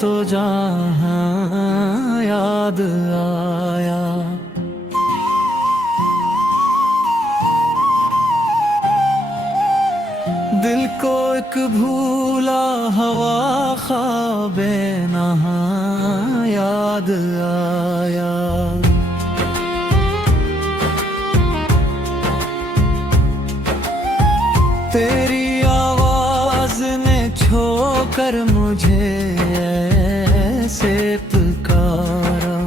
तो जहां याद आया। दिल को एक भूला हवा ख्वाबे नहा याद आया। तेरी आवाज ने छोकर मुझे ऐसे पुकारा,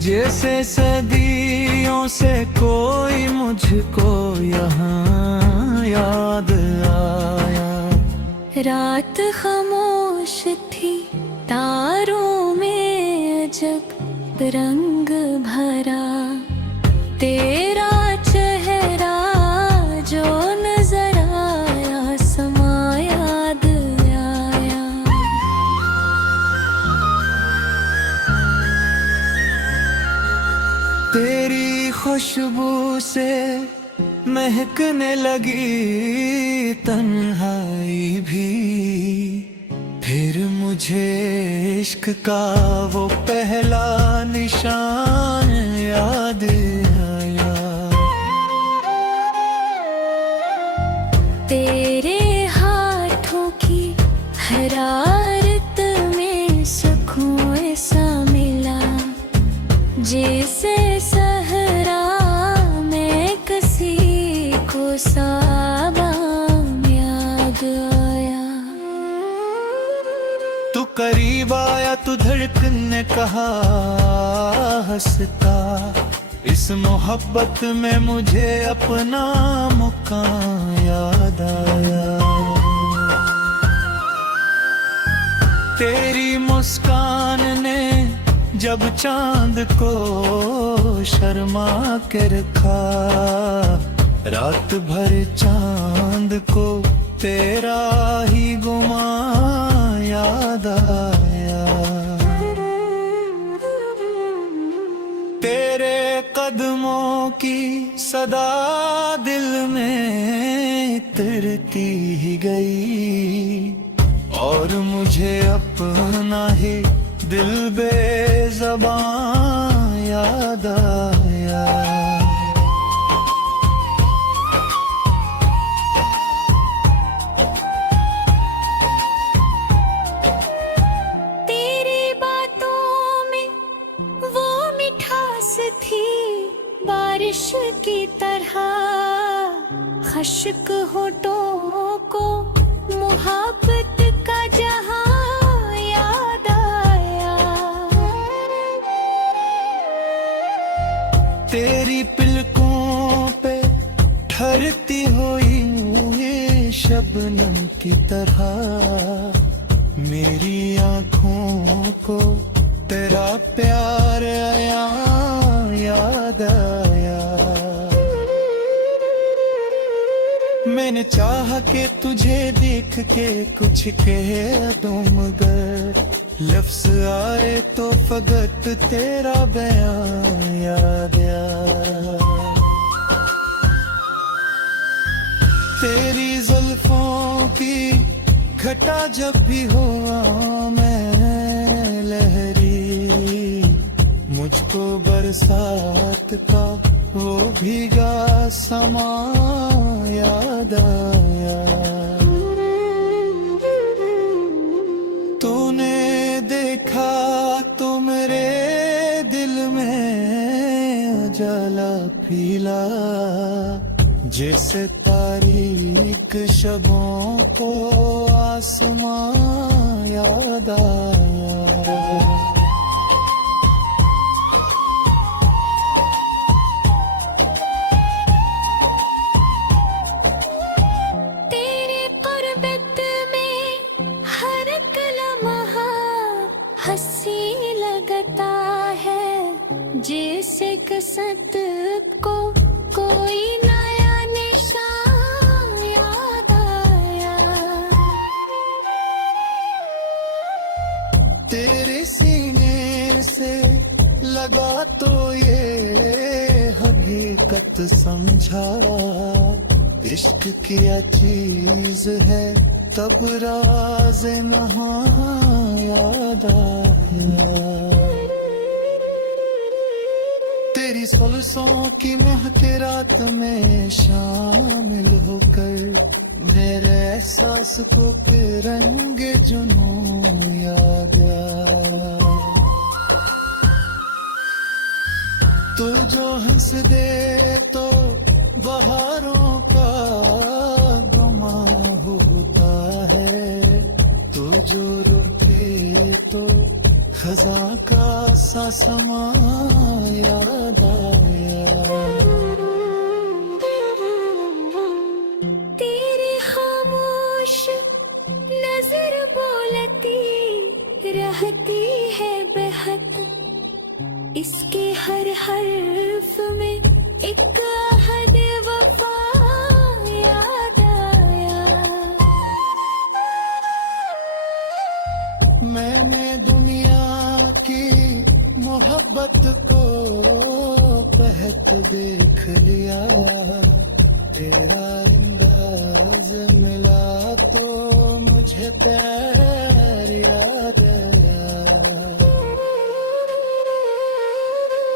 जैसे सदियों से कोई मुझको यहाँ याद आया। रात खामोश थी, तारों में अजब रंग भरा, तेरा चेहरा जो नजर आया समा याद आया। तेरी खुशबू से महकने लगी तन्हाई भी, फिर मुझे इश्क का वो पहला निशान याद आया। तेरे हाथों की हरारत में सुकून ऐसा मिला, जैसे सहरा में किसी को साबाम याद आया। तू करीब आया तो धड़कन ने कहा हंसता, इस मोहब्बत में मुझे अपना मुकाम याद आया। तेरी मुस्कान ने जब चांद को शर्मा के रखा, रात भर चांद को तेरा ही गुमा याद आया। तेरे कदमों की सदा दिल में इतरती ही गई, और मुझे अपना ही दिल बेज़बान याद आया। तेरी बातों में वो मिठास थी बारिश की तरह, खश्क होठों को मुहब्बत का जहां याद आया। तेरी पिलकों पे ठहरती हुई ये शबनम की तरह, मेरी आँखों को तेरा प्यार आया याद आया। मैंने चाहा कि तुझे देख के कुछ कह दूं, मगर लफ्ज आए तो फकत तेरा बयान याद आया। तेरी जुल्फों की घटा जब भी हुआ मैं लहरी, मुझको बरसात का वो भीगा समा याद आया। तूने देखा तो मेरे दिल में उजाला फीला, जैसे तारीक शबों को आसमां याद आया। हंसी लगता है जैसे कसरत को कोई नया निशान याद आया। तेरे सीने से लगा तो ये हकीकत समझा, इश्क क्या चीज है तब राज नहाँ याद आया। तेरी सुल्फों की महक रात में शामिल होकर मेरे एहसास को रंग जुनून याद आया। तू जो हंस दे तो बहारों का गुमा होता है, तू जो रुके तो खजा का सा समा याद आया। तेरी खामोश नजर बोलती रहती है बेहद, इसके हर हर्फ में एक अहद वफा याद आया। मैंने दुनिया की मोहब्बत को बहक देख लिया, तेरा अंदाज मिला तो मुझे प्यार याद आया।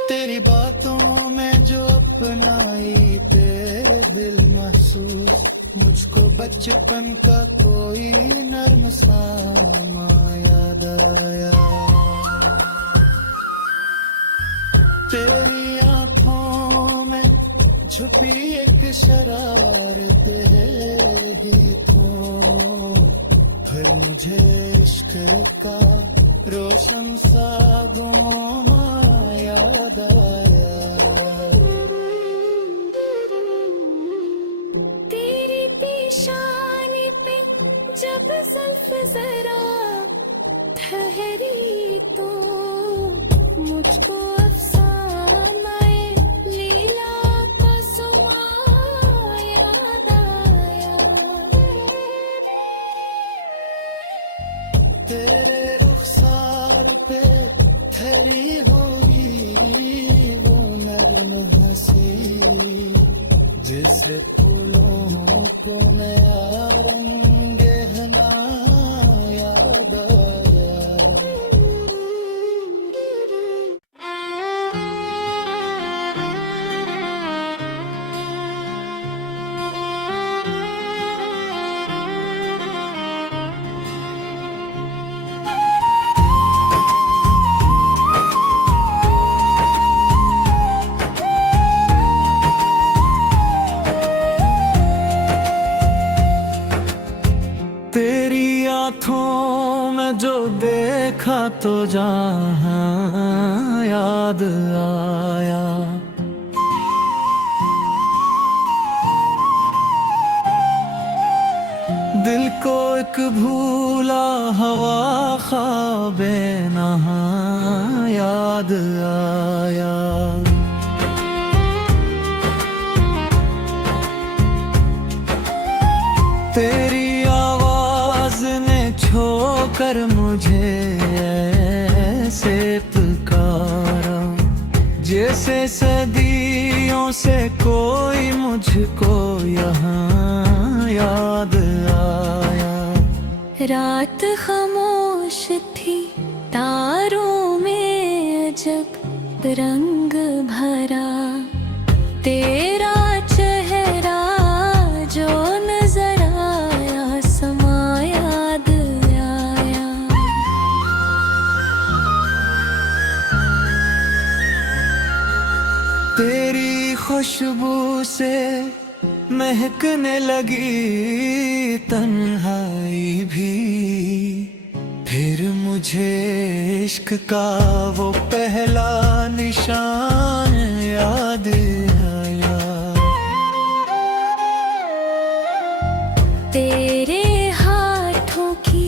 तेरी बातों में जो अपनाई तेरे दिल महसूस, मुझको बचपन का कोई नर्म सामा याद आया। तेरी आंखों में छुपी एक शरारत है ही तो, फिर मुझे इश्क का रोशन सा गुमा याद आया। तेरी पेशानी पे जब जुल्फ जरा ठहरी तो मुझको अफसानाए लीला का सुमा याद आया। तेरे रुखसार पे ठहरी हुई वो नर्म हंसी, जिससे फूलों को नया रंग गहना याद आया। तेरी आँखों में जो देखा तो जहाँ याद आया। दिल को एक भूला हवा ख्वाबे नहाँ याद आया। तेरी छोकर मुझे ऐसे पुकारा, जैसे सदियों से कोई मुझको यहाँ याद आया। रात खामोश थी, तारों में अजब रंग भरा, तेरा चेहरा जो नजर आया समा याद आया। तेरी खुशबू से महकने लगी तन्हाई भी, फिर मुझे इश्क का वो पहला निशान याद आया। तेरे हाथों की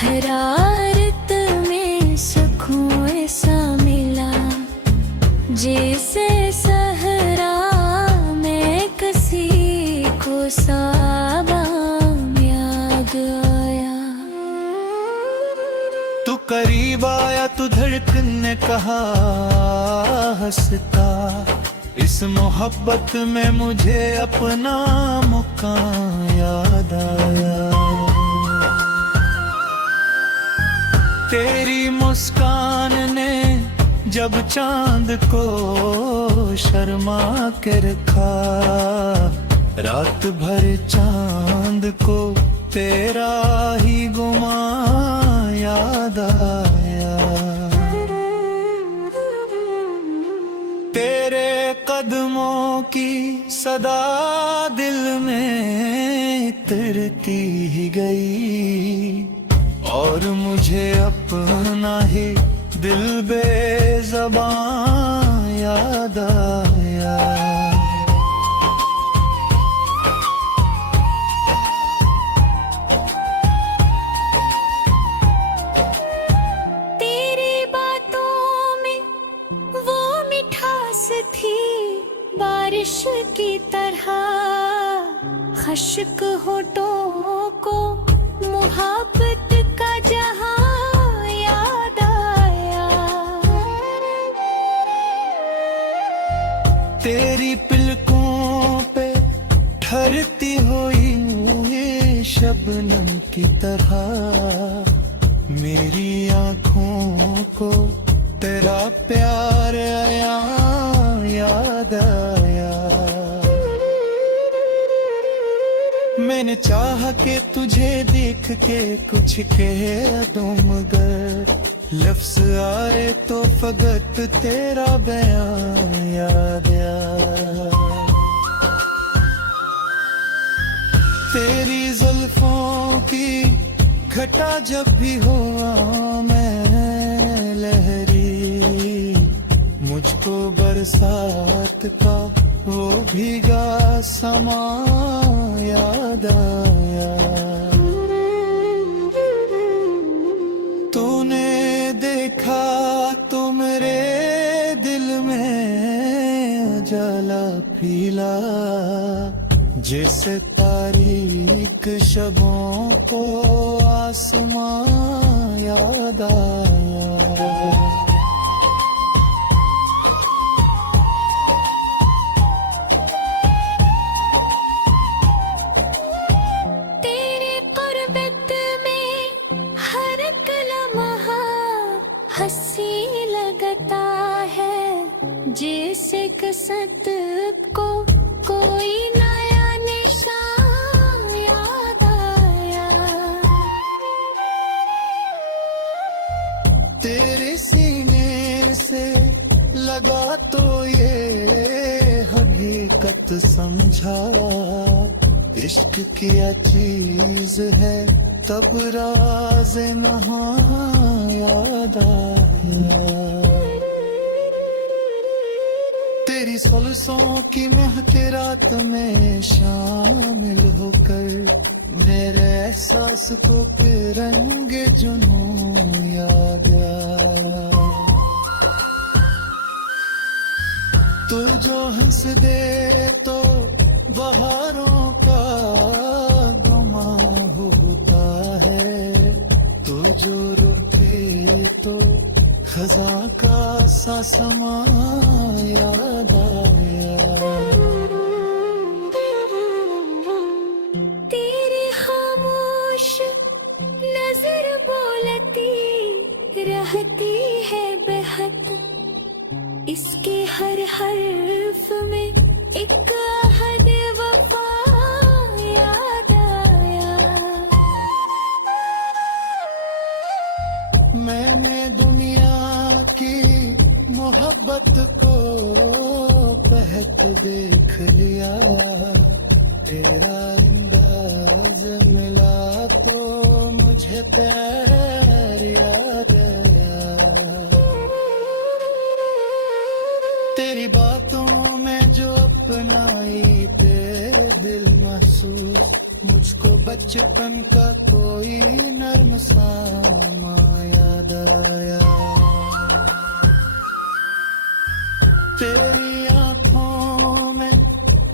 हरारत में सुकून ऐसा मिला, जैसे सहरा में किसी को साबाम याद आया। तू करीब आया तो धड़कन ने कहा हंसता, इस मोहब्बत में मुझे अपना मुकाम याद आया। तेरी मुस्कान ने जब चांद को शर्मा के रखा, रात भर चांद को तेरा ही गुमा याद आया। तेरे कदमों की सदा दिल में उतरती ही गई, और मुझे अपना ही दिल बेज़बां याद आया। तेरी बातों में वो मिठास थी बारिश की तरह, खश्क होठों को मुहब्बत का जहां याद आया। तेरी पिलकों पे ठहरती हुई ये शबनम की तरह, मेरी आँखों को तेरा प्यार आया याद आया। मैंने चाहा कि तुझे देख के कुछ कह दूं, मगर लफ्ज आए तो फकत तेरा बयां याद आया। तेरी जुल्फों की घटा जब भी हुआ मैं लहरी, मुझको बरसात का वो भीगा समा याद आया। तूने देखा तो मेरे दिल में उजाला पीला, जैसे तारीक शबों को आसमां याद आया। हंसी लगता है जैसे कसत को कोई नया निशान याद आया। तेरे सीने से लगा तो ये हकीकत समझा, इश्क किया चीज है तब राज नहां याद आया। तेरी सुल्फों की महक रात में शामिल होकर मेरे एहसास को रंग जुनून याद आया। तू जो हंस दे तो बहारों का गुमा होता है, तू जो रुके तो खजा का सा समा याद आया। तेरी खामोश नजर बोलती रहती है बेहद, इसके हर हर्फ में एक अहद वफा याद आया। मैंने दुनिया की मोहब्बत को बहक देख लिया, तेरा अंदाज मिला तो मुझे प्यार याद आया। तेरी बातों में जो अपनाई तेरे दिल महसूस, मुझको बचपन का कोई नर्म सामा याद आया। तेरी आँखों में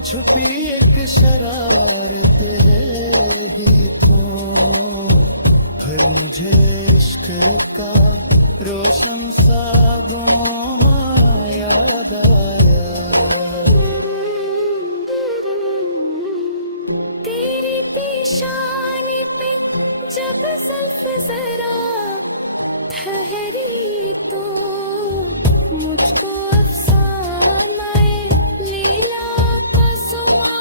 छुपी एक शरारत है ही तो, फिर मुझे इश्क का रोशन सा गुमा याद आया। तेरी पेशानी पे जब जुल्फ जरा ठहरी तो मुझको अफसानाए लीला का सुमा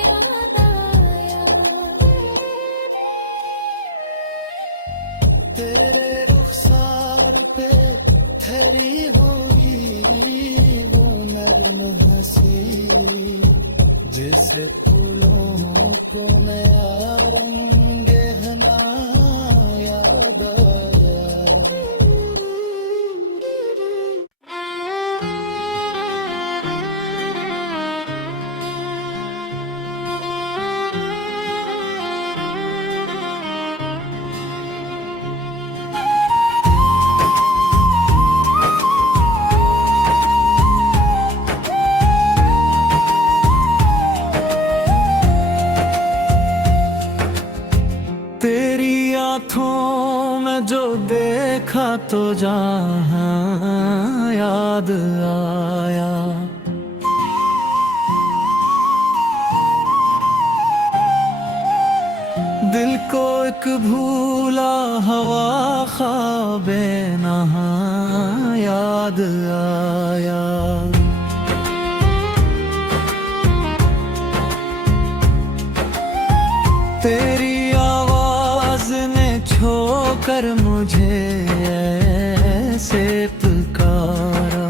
याद आया। तेरे रुखसार पे ठहरी हुई वो नर्म हंसी, जिसे फूलों को नया रंग गहना याद आया। तेरी आँखों में जो देखा तो जहाँ याद आया। दिल को एक भूला हवा ख्वाबे नहा याद आया। तेरी छोकर मुझे ऐसे पुकारा,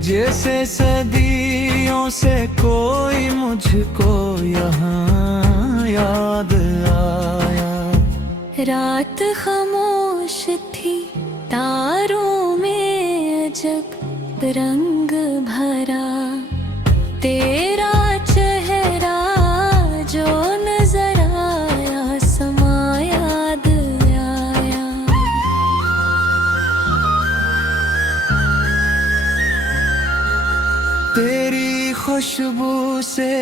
जैसे सदियों से कोई मुझको यहाँ याद आया। रात खामोश थी, तारों में अजब रंग भरा, तेरा चेहरा जो नजर आया समा याद आया। तेरी खुशबू से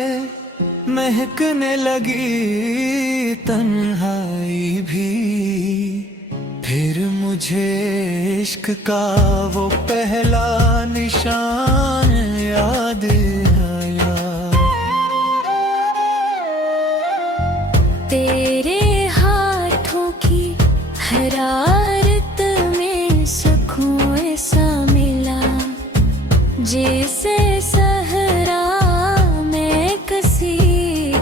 महकने लगी तन्हाई भी, फिर मुझे इश्क का वो पहला निशान याद आया। तेरे हाथों की हरारत में सुकून ऐसा मिला, जैसे सहरा में किसी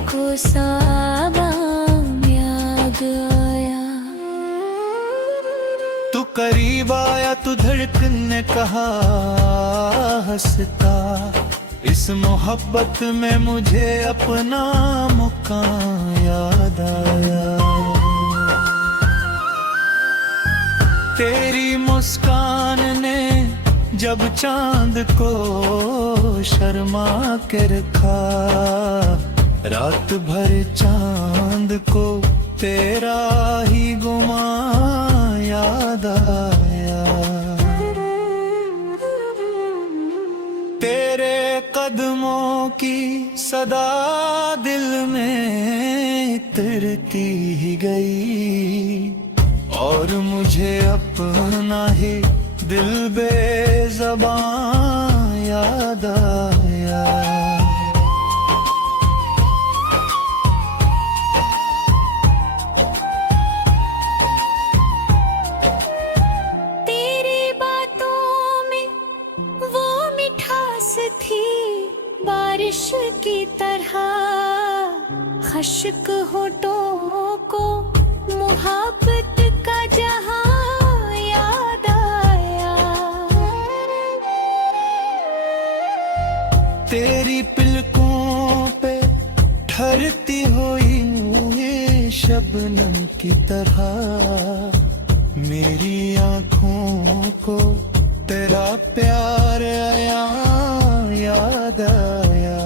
को साबाम याद आया। तू करीब आया तो धड़कन ने कहा हंसता, इस मोहब्बत में मुझे अपना मुकाम याद आया। तेरी मुस्कान ने जब चांद को शर्मा के रखा, रात भर चांद को तेरा ही गुमा याद आया। तेरे कदमों की सदा दिल में इतरती ही गई, और मुझे अपना ही दिल बेज़बां याद आया। तेरी बातों में वो मिठास थी बारिश की तरह, खश्क होठों को मुहब्बत का जहां याद आया। तेरी पिलकों पे ठहरती हुई ये शबनम की तरह, मेरी आँखों को तेरा प्यार आया याद आया।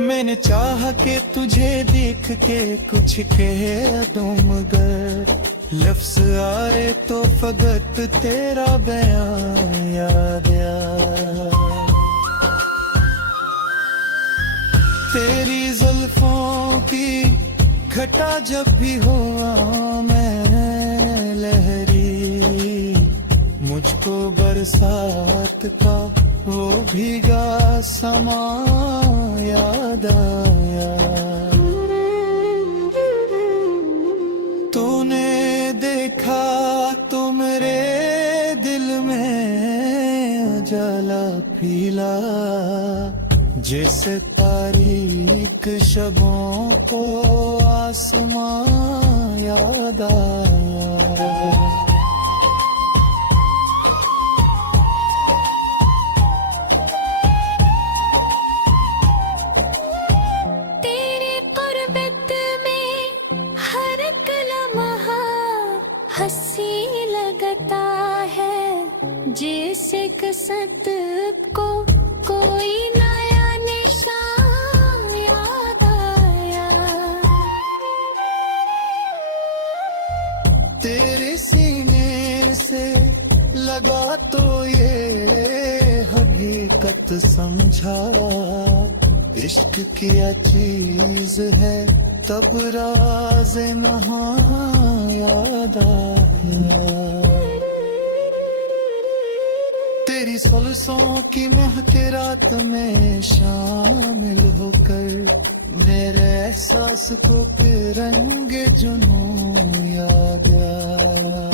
मैंने चाहा कि तुझे देख के कुछ कह दूं, मगर लफ्ज आए तो फकत तेरा बयां याद आया। तेरी जुल्फों की घटा जब भी हुआ मैं लहरी, मुझको बरसात का वो भीगा समा याद आया। तूने पीला, जैसे तारीक शबों को आसमां याद आया। तेरे कुर्बत में हर एक लम्हा हंसी लगता है, जैसे कसरत को कोई नया निशान याद आया। तेरे सीने से लगा तो ये हकीकत समझा, इश्क किया चीज है तब राज नहां याद आया। तेरी सुल्फों की महक रात में शामिल होकर मेरे एहसास को रंग जुनून याद आया।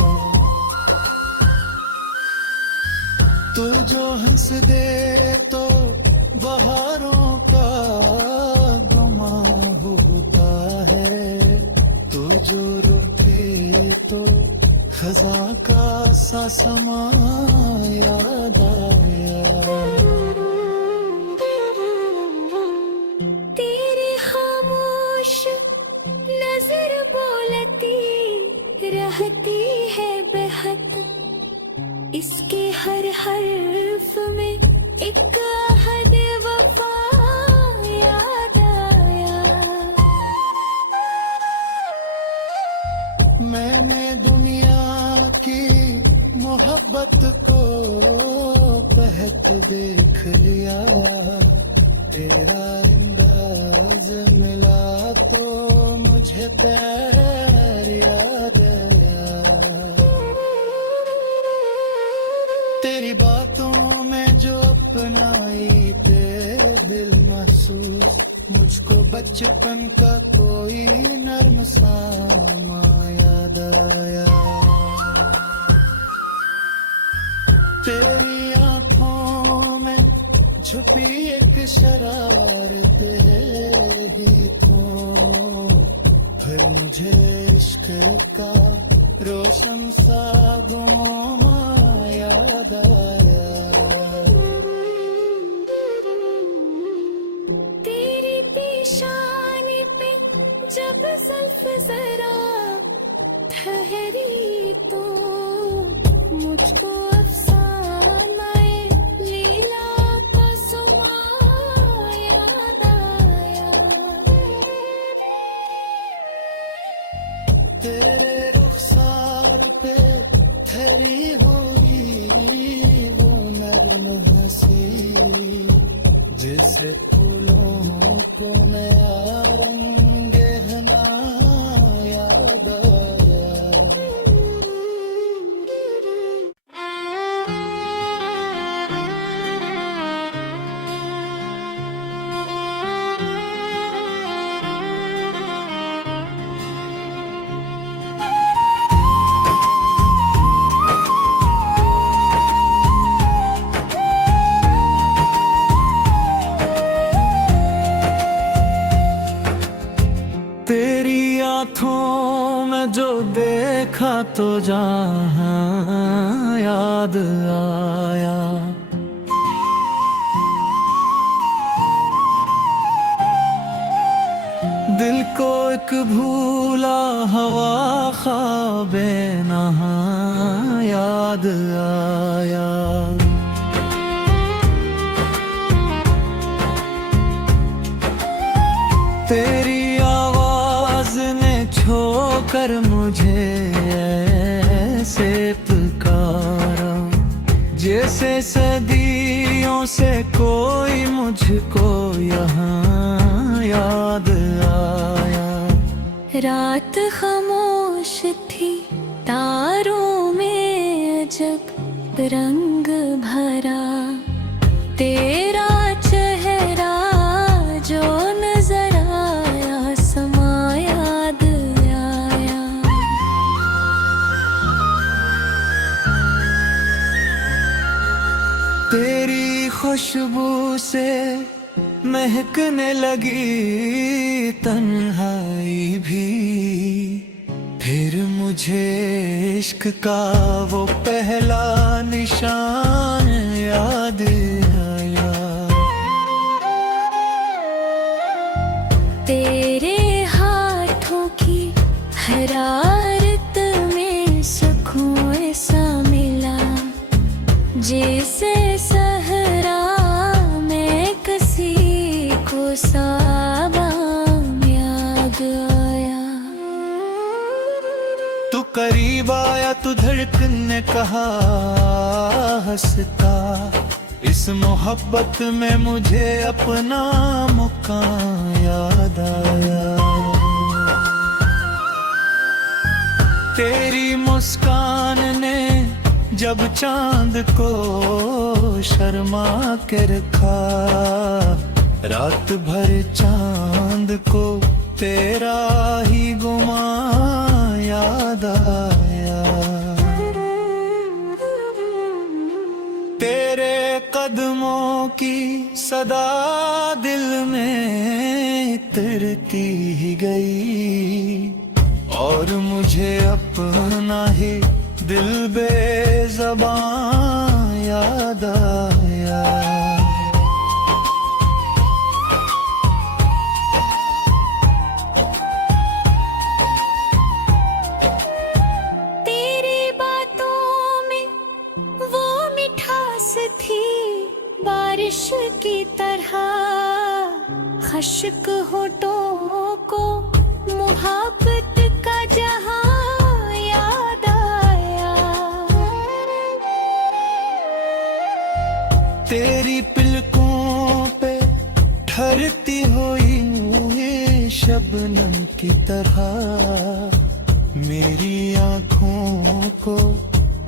तू जो हंस दे तो बहारों का गुमा होता है, तू जो रुके तो खजा का सा समा याद आया। तेरी खामोश नजर बोलती रहती है बेहद, इसके हर हर्फ में एक अहद वफा याद आया। मैंने दुनिया की मोहब्बत को बहक देख लिया, तेरा अंदाज मिला तो मुझे प्यार याद आया। तेरी बातों में जो अपनाई तेरे दिल महसूस, मुझको बचपन का कोई नर्म सामा याद आया। तेरी आंखों में छुपी एक शरारत ही थो, फिर मुझे इश्क का रोशन सा गुमा याद आया। तेरी पेशानी पे जब जुल्फ जरा ठहरी तो मुझको अफसानाए लीला का सुमा याद आया। तेरे रुखसार पे ठहरी हुई वो नर्म हंसी, जिसे फूलों को नया रंग गहना याद आया। तेरी आँखों में जो देखा तो जहाँ याद आया। दिल को एक भूला हवा ख्वाबे नहा याद आया। तेरी आवाज ने छोकर मुझे ऐसे पुकारा, जैसे सदियों से कोई मुझको यहाँ याद आया। रात खामोश थी, तारों में अजब रंग भरा, तेरा चेहरा जो नजर आया समा याद आया। तेरी खुशबू से महकने लगी तन्हाई भी। फिर मुझे इश्क का वो पहला निशान याद आया। तेरे हाथों की हरारत में सुकून ऐसा मिला, जैसे सहरा में किसी को साबाम याद आया। तू करीब आया तो धड़कन ने कहा हंसता, इस मोहब्बत में मुझे अपना मुकाम याद आया। तेरी मुस्कान ने जब चांद को शर्मा के रखा, रात भर चांद को तेरा ही गुमा याद आया। तेरे कदमों की सदा दिल में इतरती ही गई, और मुझे अपना ही दिल बेज़बां याद आया। तेरी बातों में वो मिठास थी बारिश की तरह, खश्क होठों को मुहब्बत का जहां याद आया। तेरी पिलकों पे ठहरती हुई ये शबनम की तरह, मेरी आँखों को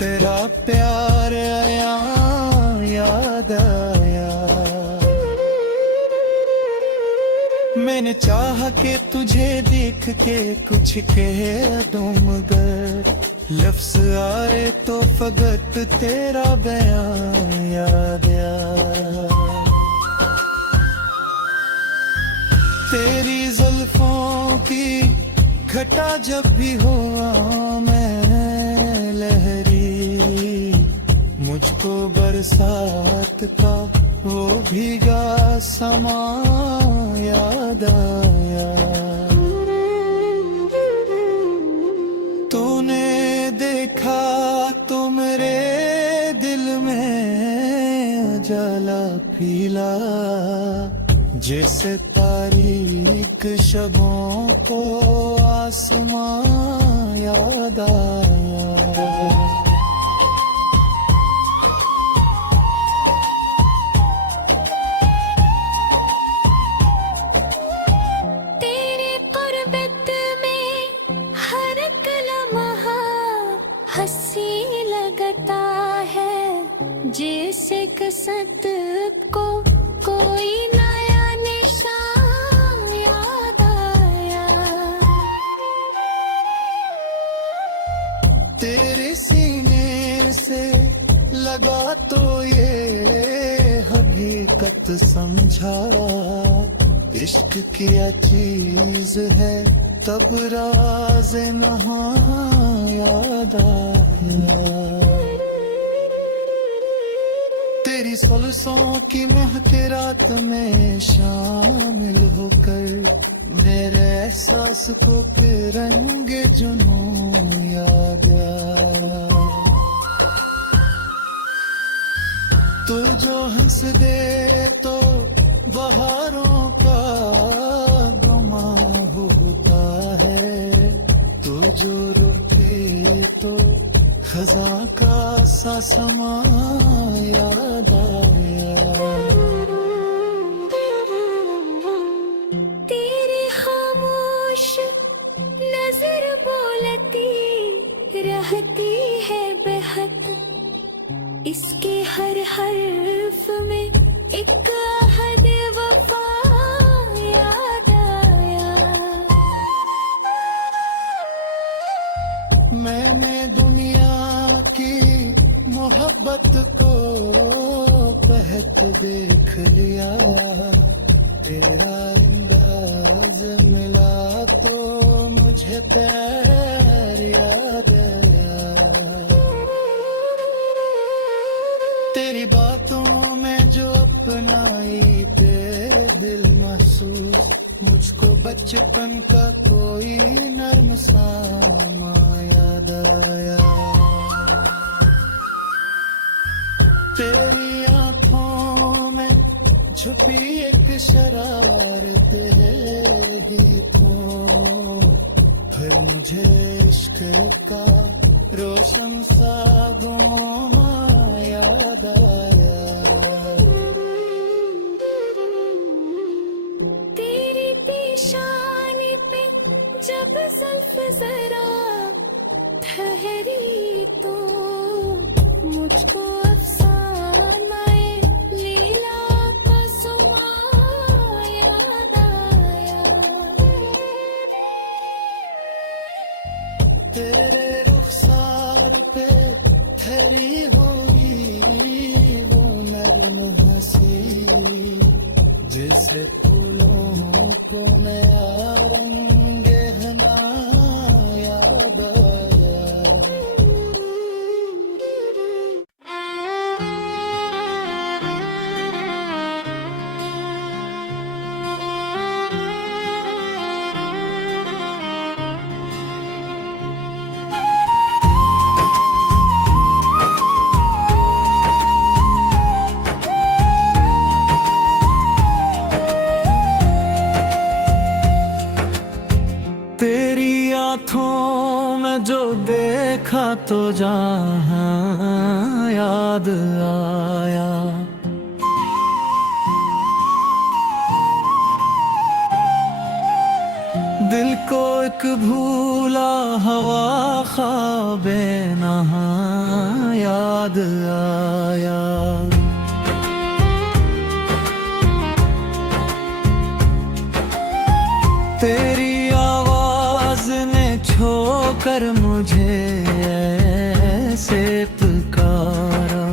तेरा प्यार आया याद आया। मैंने चाहा कि तुझे देख के कुछ कह दूं, मगर लफ्ज आए तो फकत तेरा बयां याद आया। तेरी जुल्फों की घटा जब भी हुआ मैं लहरी, मुझको बरसात का वो भीगा समा याद आया। तूने देखा तो मेरे दिल में उजाला फीला, जैसे तारीक शबों को आसमां याद आया। हंसी लगता है जैसे कसत को कोई नया निशान याद आया। तेरे सीने से लगा तो ये हकीकत समझा, इश्क क्या चीज है तब राज नहां याद आया। तेरी सुल्फों की महक रात में शामिल होकर मेरे एहसास को फिर रंग जुनून याद आया। तू जो हंस दे तो बहारों का गमा होता है, तू जो रुके तो खजा का सा समा याद आया। तेरी खामोश नजर बोलती रहती है बेहद, इसके हर हर्फ में एक अहद वफा याद आया। मैंने दुनिया की मोहब्बत को महक देख लिया, तेरा अंदाज मिला तो मुझे प्यार याद आया। तेरी बातों में जो अपनाई तेरे दिल महसूस, मुझको बचपन का कोई नर्म सामा याद आया। तेरी आंखों में छुपी एक शरारत है गीतों, फिर मुझे इश्क का रोशन सा गुमा याद आया। तेरी पेशानी पे जब जुल्फ जरा ठहरी तो मुझको अफसानाए लीला का सुमा याद आया। तेरे रुखसार पे ठहरी हुई वो नर्म हंसी, जिसे फूलों को नया रंग गहना याद आया। तेरी आँखों में जो देखा तो जहाँ याद आया। दिल को एक भूला हवा ख्वाबे नहा याद आया। तेरी छोकर मुझे ऐसे पुकारा,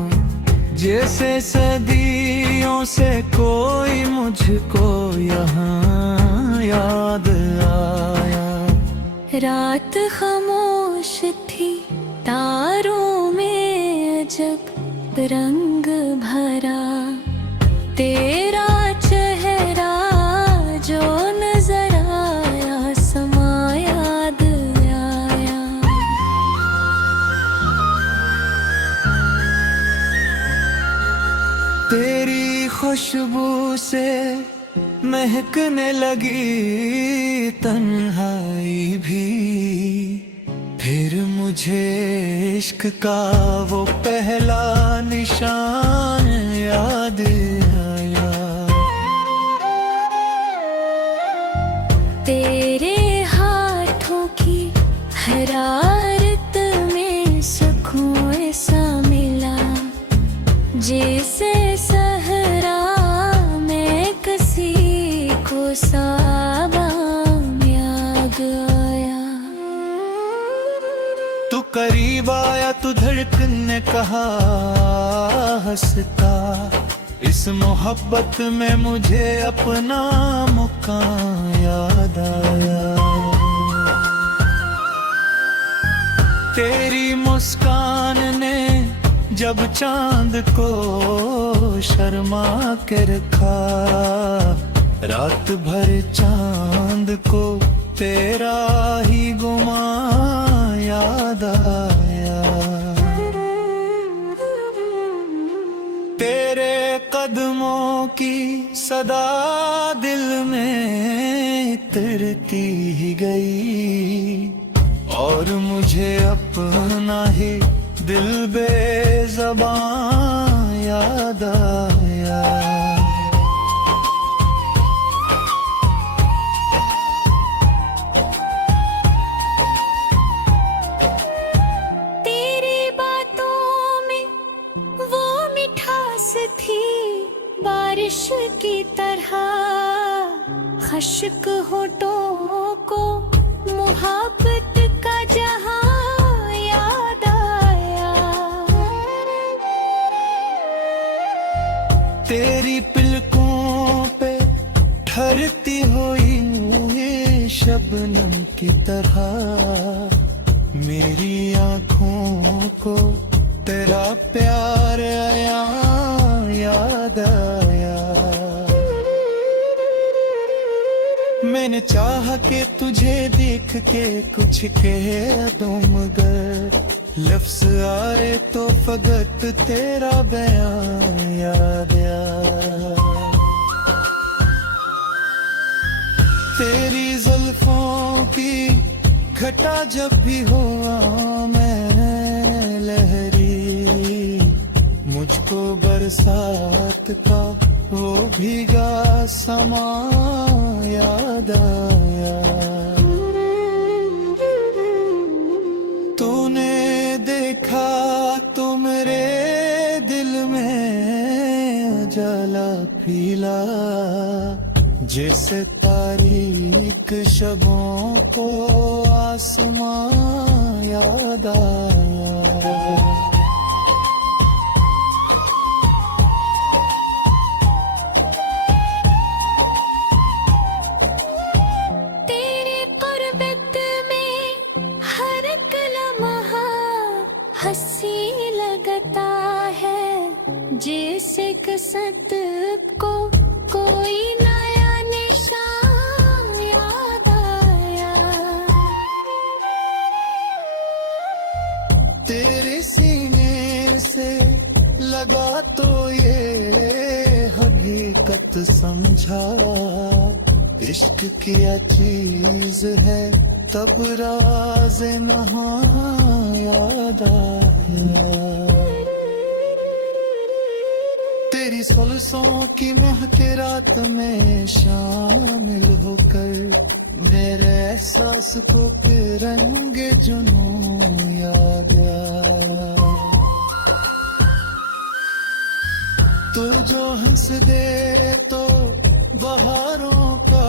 जैसे सदियों से कोई मुझको यहाँ याद आया। रात खामोश थी, तारों में अजब रंग भरा, तेरा चेहरा जो नजर आया समा याद आया। तेरी खुशबू से महकने लगी तन्हाई भी, फिर मुझे इश्क का वो पहला निशान याद आया। तेरे हाथों की हरारत में सुकून ऐसा मिला, जैसे सहरा में किसी को साबा याद आया। तू करीब आया तो धड़कन ने कहा हंसता, इस मोहब्बत में मुझे अपना मुकाम याद आया। तेरी मुस्कान ने जब चांद को शर्मा के रखा, रात भर चांद को तेरा ही गुमा याद आया। तेरे कदमों की सदा दिल में तरती ही गई, और मुझे अपना ही दिल बेज़बां याद आया। तेरी बातों में वो मिठास थी बारिश की तरह, खश्क होठों को मोहब्बत का जहां याद आया। तेरी पिलकों पे ठहरती हुई ये शबनम की तरह मेरी आँखों को तेरा प्यार आया, याद आया। मैंने चाहा कि तुझे देख के कुछ कह दूं, मगर लफ्ज आए तो फकत तेरा बयां याद आया। तेरी जुल्फों की घटा जब भी हुआ मैं लहरी, मुझको बरसात का वो भीगा समा याद आया। तूने देखा तो मेरे दिल में उजाला पीला, जैसे तारीक शबों को आसमां याद आया। तेरे कुर्बत में हर एक लम्हा हंसी लगता है, जैसे कसरत को कोई नया निशान याद आया। तेरे सीने से लगा तो ये हकीकत समझा, इश्क किया चीज है तब राज नहा याद आया। तेरी सुल्फों की महक रात में शामिल होकर मेरे एहसास को रंग जुनून याद आया। तू जो हंस दे तो बहारों का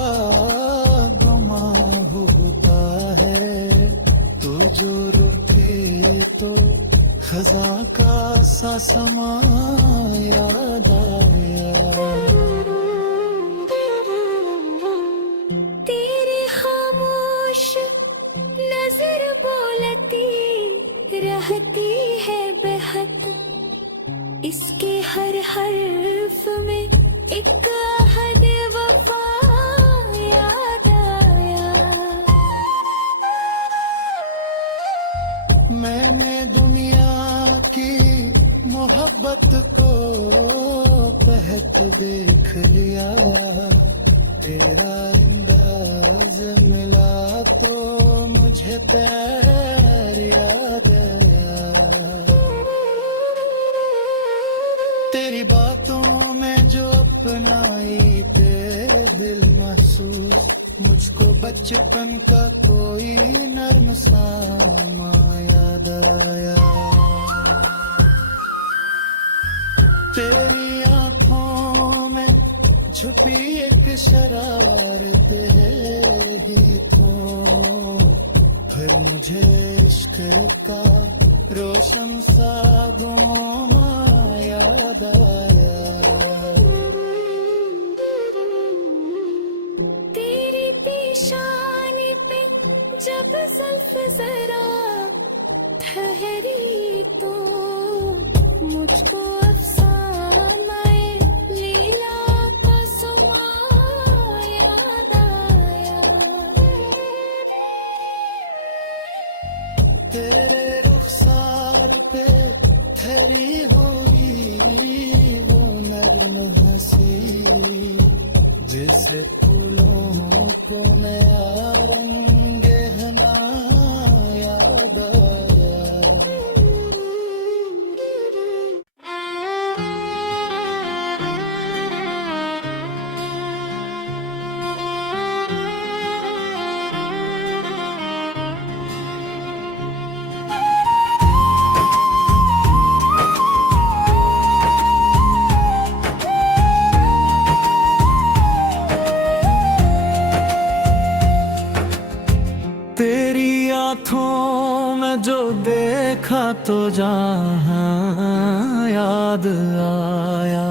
गुमा होता है, तू जो रुके तो खजा का सा समा याद आया। तेरी खामोश नजर बोलती रहती है बेहद, इसके हर हर्फ में एक अहद वफा याद आया। मैंने दुनिया की मोहब्बत को बहक देख लिया, तेरा अंदाज मिला तो मुझे प्यार याद आया। तेरी बातों में जो अपनाई तेरे दिल महसूस, मुझको बचपन का कोई नर्म सामा याद आया। तेरी आँखों में छुपी एक शरारत ही थो, फिर मुझे इश्क का रोशन सा गुमा याद आया। तेरी पेशानी पे जब जुल्फ जरा ठहरी तो मुझको अफसानाए लीला का समा याद आया। तेरे रुखसार पे ठहरी हुई वो नर्म हंसी, जिसे फूलों को नया रंग हना याद आया। तेरी आँखों में जो देखा तो जहाँ याद आया।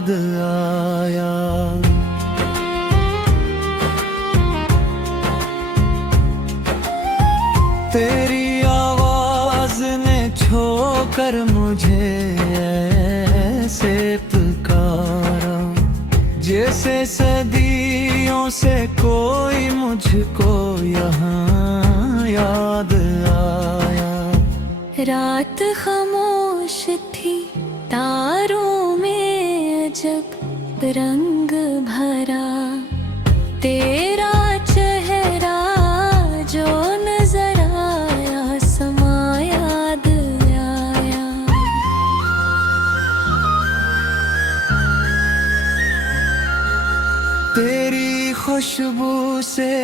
याद आया। तेरी आवाज ने छोकर मुझे ऐसे पुकारा, जैसे सदियों से कोई मुझको यहाँ याद आया। रात खामोश थी, तारों में अजब रंग भरा, तेरा चेहरा जो नजर आया समा याद आया। तेरी खुशबू से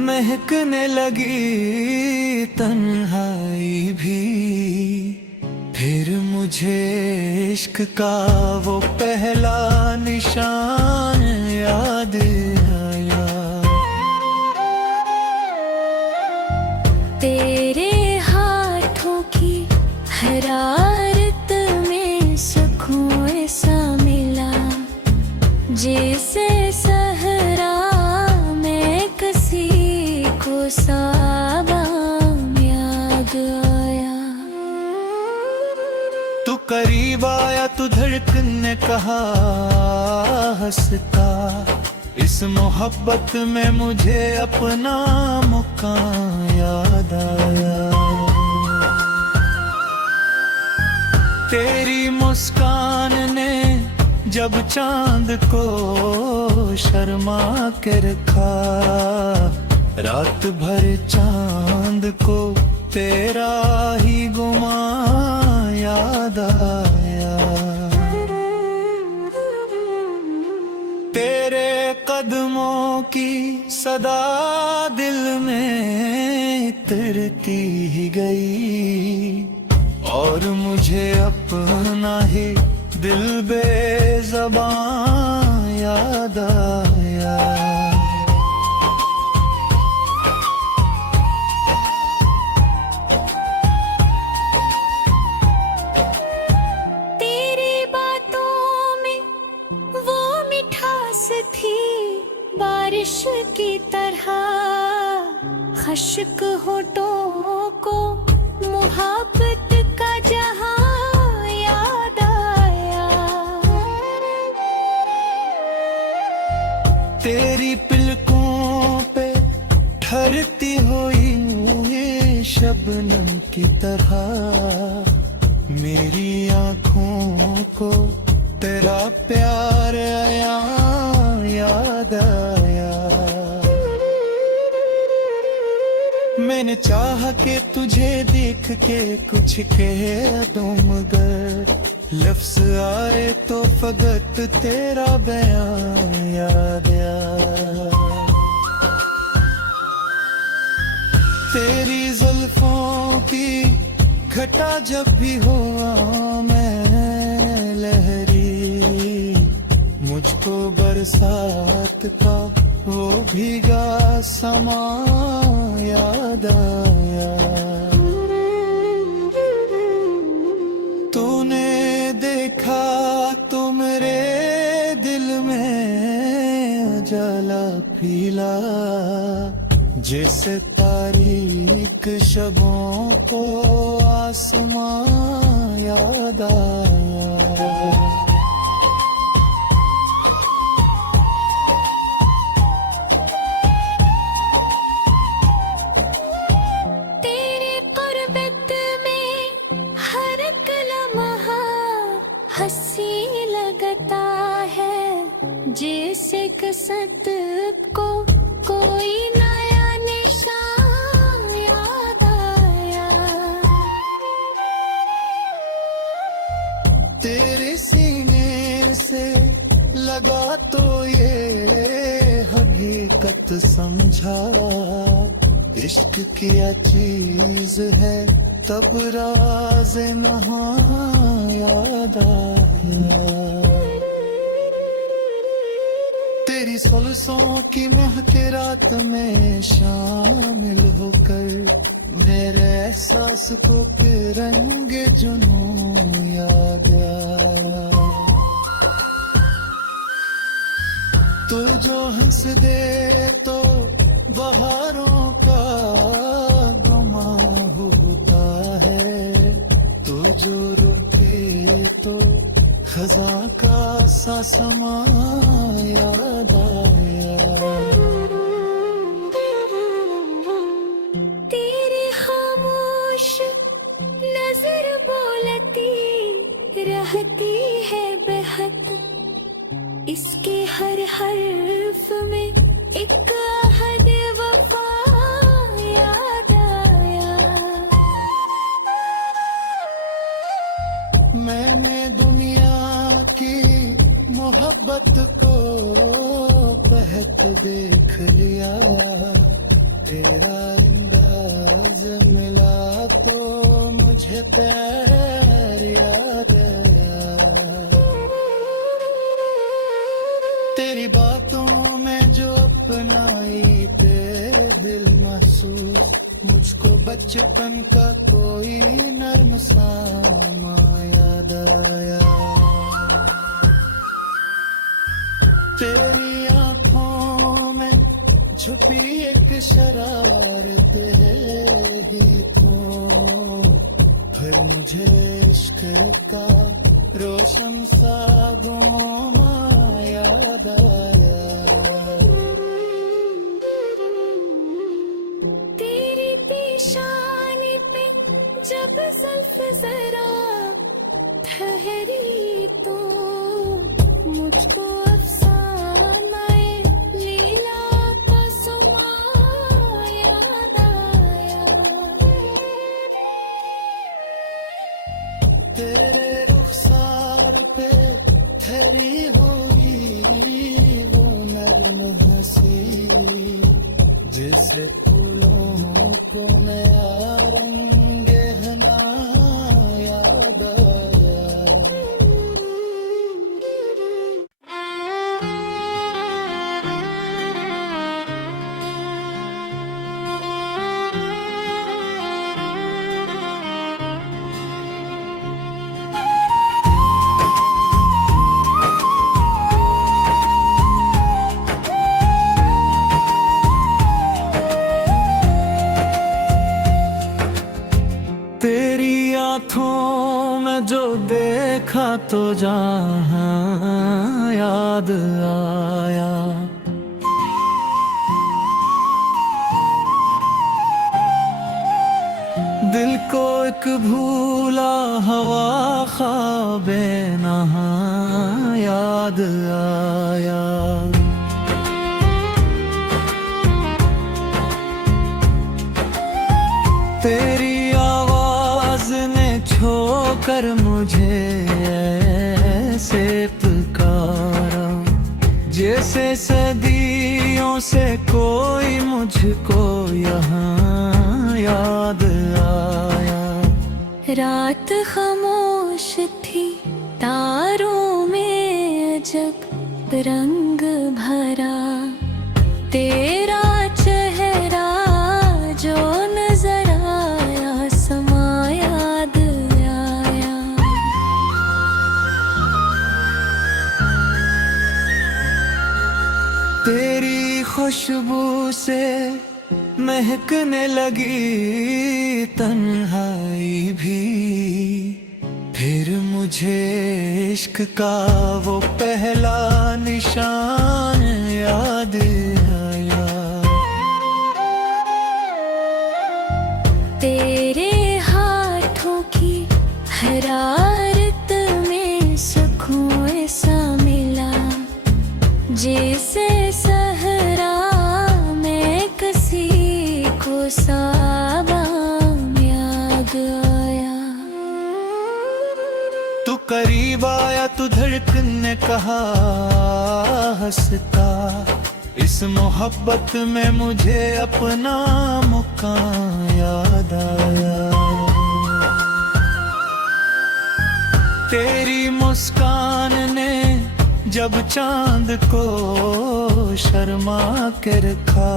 महकने लगी तन्हाई भी, फिर मुझे इश्क का वो पहला निशान याद आया। तेरे हाथों की हरारत में सुकून ऐसा मिला, जैसे सहरा में किसी को साबाम याद आया। तू करीब आया तो धड़कन ने कहा हंसता, इस मोहब्बत में मुझे अपना मुकाम याद आया। तेरी मुस्कान ने जब चांद को शर्मा के रखा, रात भर चांद को तेरा ही गुमा याद आया। तेरे कदमों की सदा दिल में उतरती ही गई, और मुझे अपना ही दिल बेज़बान याद आया। तेरी बातों में वो मिठास थी बारिश की तरह, खश्क होठों को मुहब्बत का जहां याद आया। तेरी पलकों पे ठहरती हुई ये शबनम की तरह, मेरी आँखों को तेरा प्यार आया याद आया। मैंने चाहा कि तुझे देख के कुछ कह दूं, मगर लफ्ज आए तो फकत तेरा बयान याद आया। तेरी जुल्फों की घटा जब भी हुआ मैं लहरी, मुझको बरसात का वो भीगा समा याद आया। तूने देखा तो मेरे दिल में उजाला पीला, जैसे तारीक शबों को आसमां याद आया। तेरे कुर्बत में हर एक लम्हा हंसी लगता है, जैसे किस्मत को कोई नया निशान याद आया। तेरे सीने से लगा तो ये हकीकत समझा, इश्क क्या चीज है तब राज नहा याद आया। तेरी सुल्फों की महक रात में शामिल होकर मेरे एहसास को फिर रंग जुनून याद आया। तू जो हंस दे तो बहारों का गुमा होता है, तू जो रुके तो खजा का सा समा याद आया। तेरी खामोश नजर बोलती रहती है बेहद, इसके हर हर्फ में एक अहद वफा याद आया। मैंने दुनिया की मोहब्बत को बहत देख लिया, तेरा अंदाज मिला तो मुझे प्यार याद आया। तेरी बातों में जो अपनाई तेरे दिल महसूस, मुझको बचपन का कोई नर्म सामा याद आया। तेरी आंखों में छुपी एक शरारत है गीतों, फिर मुझे इश्क का रोशन सा गुमा याद आया। तेरी पेशानी पे जब जुल्फ जरा ठहरी तो मुझको अफसानाए लीला का समा याद आया। तेरे रुखसार पे ठहरी हुई वो नर्म हंसी, जिससे फूलों को नया रंग गहना याद आया। तेरी आँखों में जो देखा तो जहाँ याद आया। दिल को एक भूला हवा ख्वाबे नहा याद आया। तेरी छोकर मुझे ऐसे पुकारा, जैसे सदियों से कोई मुझको यहाँ याद आया। रात खामोश थी, तारों में अजब रंग भरा, तेरा चेहरा जो नजर आया समा याद आया। तेरी खुशबू से महकने लगी तन्हाई भी, फिर मुझे इश्क का वो पहला निशान याद आया। तेरे हाथों की हरारत में सुकून ऐसा मिला, जैसे सहरा में किसी को साबाम याद आया। तू करीब आया तो धड़कन ने कहा हंसता, इस मोहब्बत में मुझे अपना मुकाम याद आया। तेरी मुस्कान ने जब चांद को शर्मा के रखा,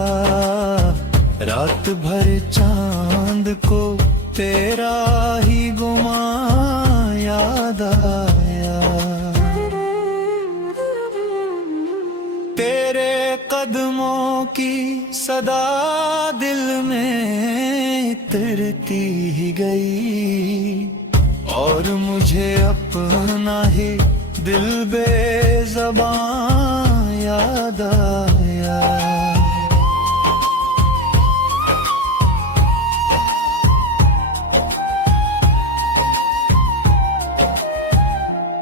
रात भर चांद को तेरा ही गुमा याद आया। तेरे कदमों की सदा दिल में तरती ही गई और मुझे अपना ही दिल बेज़बां याद आया।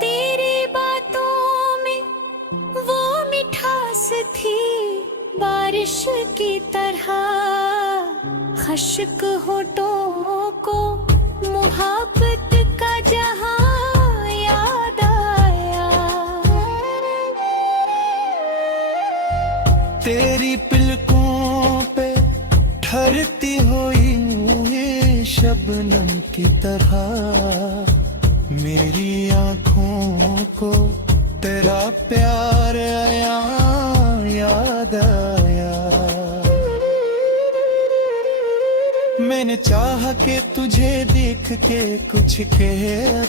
तेरी बातों में वो मिठास थी बारिश की तरह, खश्क होठों को मुहब्बत का जहां याद आया। तेरी पिलकों पे ठहरती हुई ये शबनम की तरह मेरी आँखों को तेरा प्यार आया याद आया। मैंने चाहा कि तुझे देख के कुछ कह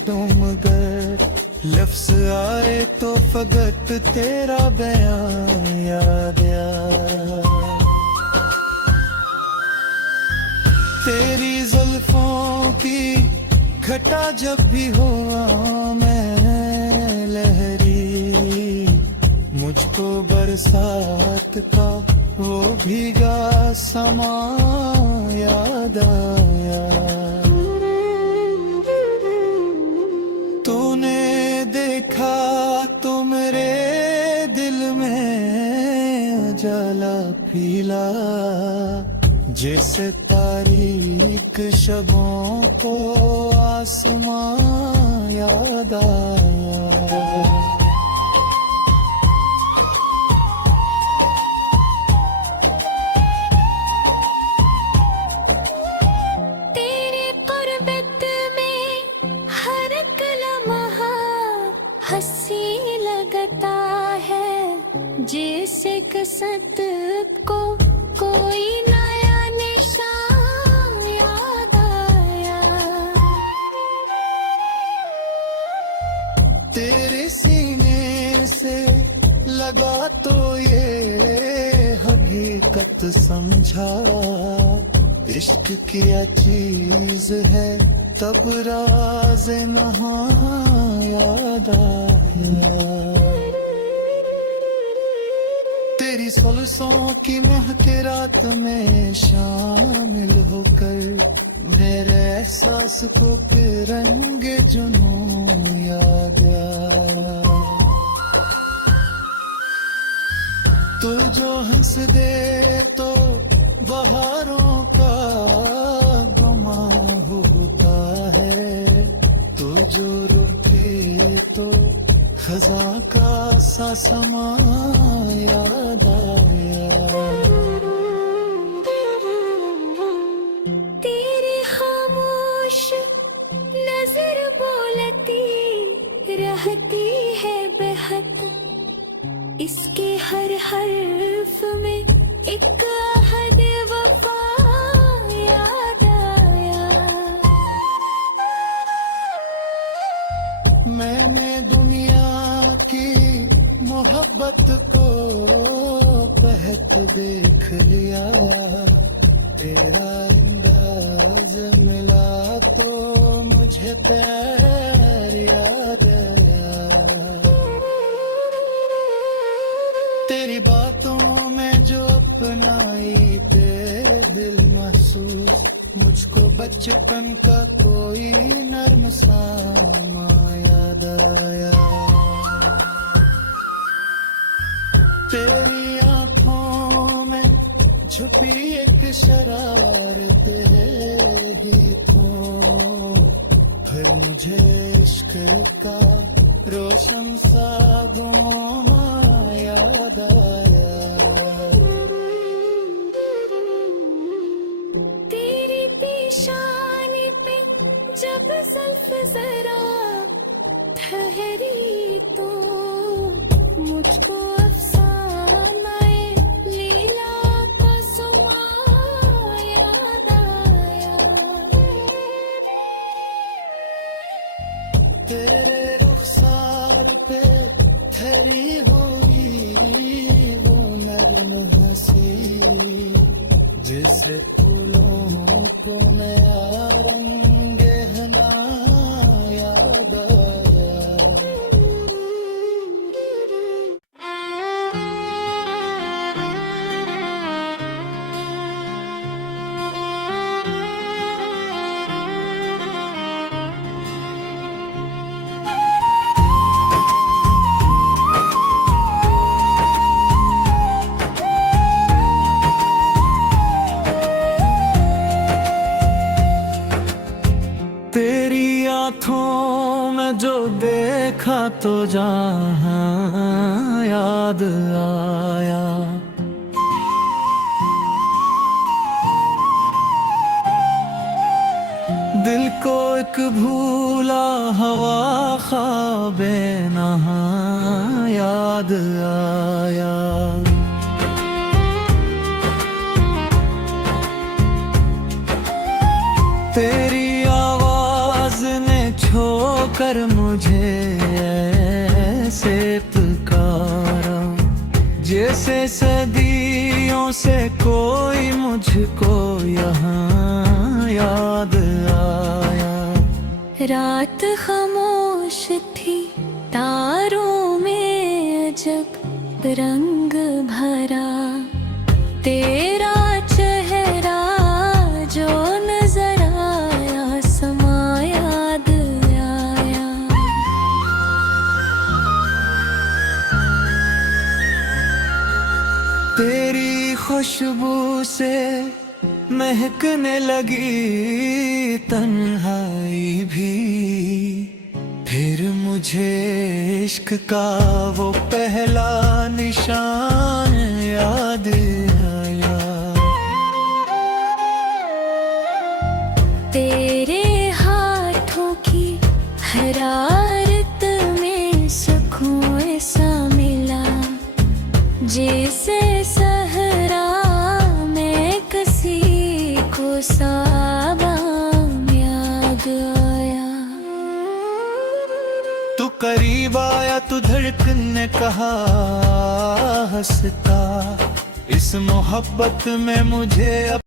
दूं मगर लफ्ज आए तो फकत तेरा बयां याद आया। तेरी जुल्फों की घटा जब भी हुआ मैं लहरी, मुझको बरसात का वो भीगा समा याद आया। तूने देखा तो मेरे दिल में उजाला पीला, जैसे तारीक शबों को आसमां याद आया। हंसी लगता है जैसे कसरत को कोई नया निशान याद आया। तेरे सीने से लगा तो ये हकीकत समझा, इश्क किया चीज है तब राज नहां याद आया। तेरी सुल्फों की महक रात में शामिल होकर मेरे एहसास को फिर रंग जुनून याद आया। तू जो हंस दे तो बहारों का गुमा होता है, तू जो रुके तो खजा का सा समा याद आया। तेरी खामोश नजर बोलती रहती है बेहद, इसके हर हर्फ में एक अहद वफा याद आया। मैंने दुनिया की मोहब्बत को बहत देख लिया, तेरा अंदाज मिला तो मुझे प्यार याद आया। तेरी बातों में जो अपनाई तेरे दिल महसूस, मुझको बचपन का कोई नर्म सामा याद आया। तेरी आँखों में छुपी एक शरारत ही तो, फिर मुझे इश्क का रोशन सा गुमा याद आया। तेरी पेशानी पे जब जुल्फ जरा ठहरी तो मुझको अफसानाए लीला का सुमा याद आया। तेरे रुखसार पे ठहरी हुई तेरे फूलों को नया रंग हना याद आया। तेरी आँखों में जो देखा तो जहाँ याद आया। दिल को एक भूला हवा ख्वाबे नहा याद आया। तेरी छोकर मुझे ऐसे पुकारा, जैसे सदियों से कोई मुझको यहाँ याद आया। रात खामोश थी, तारों में अजब रंग भरा, तेरा चेहरा जो नजर आया समा याद आया। तेरी खुशबू से महकने लगी तन्हाई भी, फिर मुझे इश्क का वो पहला निशान याद आया। तेरे हाथों की हरारत में सुकून ऐसा मिला, जैसे सहरा में किसी को साबाम याद आया। तू करीब आया तो धड़कन ने कहा हंसता, इस मोहब्बत में मुझे